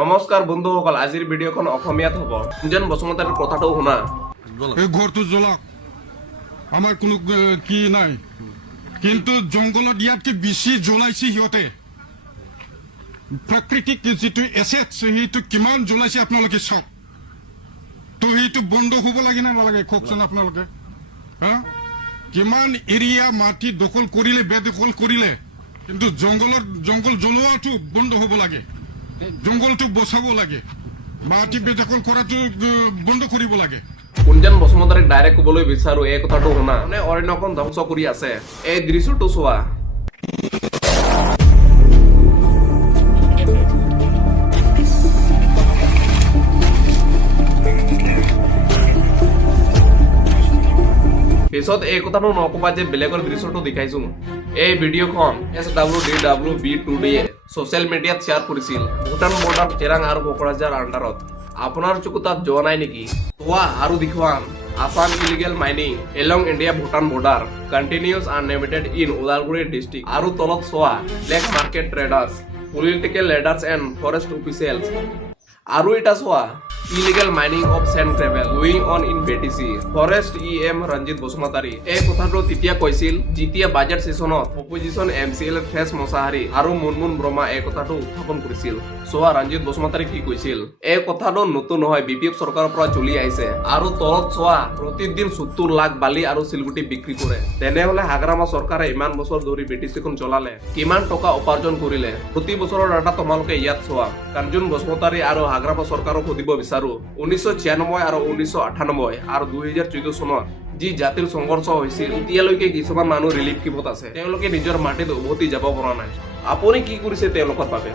নমস্কাৰ বন্ধুসকল, আজিৰ ভিডিঅ'খন অসমীয়াত হ'ব। কুঞ্জন বসুমতাৰীৰ কথাটো শুনা। এই ঘৰটো জ্বলাওক, আমাৰ কোনো কি নাই, কিন্তু জংঘলত ইয়াতকে বেছি জ্বলাইছে সিহঁতে। প্ৰাকৃতিক যিটো এছেট সেইটো কিমান জ্বলাইছে আপোনালোকে চাওক। তো সেইটো বন্ধ হ'ব লাগে নে নালাগে কওকচোন আপোনালোকে। কিমান এৰিয়া মাটি দখল কৰিলে, বেদখল কৰিলে, কিন্তু জংঘল জ্বলোৱাটো বন্ধ হ'ব লাগে, জংঘলটো বচাব লাগে, মাটি বেদখল কৰাটো বন্ধ কৰিব লাগে। কুঞ্জন বসুমতাৰীক ডাইৰেক্ট ক'বলৈ বিচাৰো, এই কথাটো শুনা। মানে অৰণ্যখন ধ্বংস কৰি আছে, এই দৃশ্যটো চোৱা। পিছত এই কথাটো নকবা যে বেলেগৰ দৃশ্যটো দেখাইছো। এই ভিডিঅ'খন SWDWB2D ছ'চিয়েল মিডিয়াত শ্বেয়াৰ কৰিছিল। ভূটান বৰ্ডাৰ চেৰাং আৰু কোকৰাঝাৰ আণ্ডাৰত। আপোনাৰ চকু তাত যোৱা নাই নেকি? চোৱা আৰু দেখুৱাম। Assam illegal mining along India Bhutan border continues unlimited in Udalguri district. আৰু তলত চোৱা black market traders, political leaders and forest officials. আৰু এটা চোৱা illegal mining of sand gravel going on in BTC forest EM Ranjit Basumatary. এই কথাটো তেতিয়া কৈছিল যেতিয়া বাজেট ছেছনত অপজিশ্যন MCL ফেজ মছাহাৰী আৰু মুনমুন ব্ৰহ্মা এই কথাটো উত্থাপন কৰিছিল। চোৱা ৰঞ্জিত বসুমতাৰী কি কৈছিল। এই কথাটো নতুন নহয়, BPF চৰকাৰৰ পৰা চলি আহিছে। আৰু তলত চোৱা প্ৰতিদিন 70 লাখ বালি আৰু শিলগুটি বিক্ৰী কৰে। তেনেহলে হাগ্ৰামা চৰকাৰে ইমান বছৰ ধৰি BTCখন চলালে কিমান টকা উপাৰ্জন কৰিলে? প্ৰতি বছৰৰ ডাটা তোমালোকে ইয়াত চোৱা। কুঞ্জন বসুমতাৰী আৰু হাগ্ৰামা চৰকাৰক সুধিব বিচাৰো 1996 আৰু 1998 আৰু 2014 চনত যি জাতিৰ সংঘৰ্ষ হৈছিল, এতিয়ালৈকে কিছুমান মানুহ ৰিলিফ কেম্পত আছে। তেওঁলোকে নিজৰ মাটিত উভতি যাব পৰা নাই। আপুনি কি কৰিছে তেওঁলোকৰ বাবে?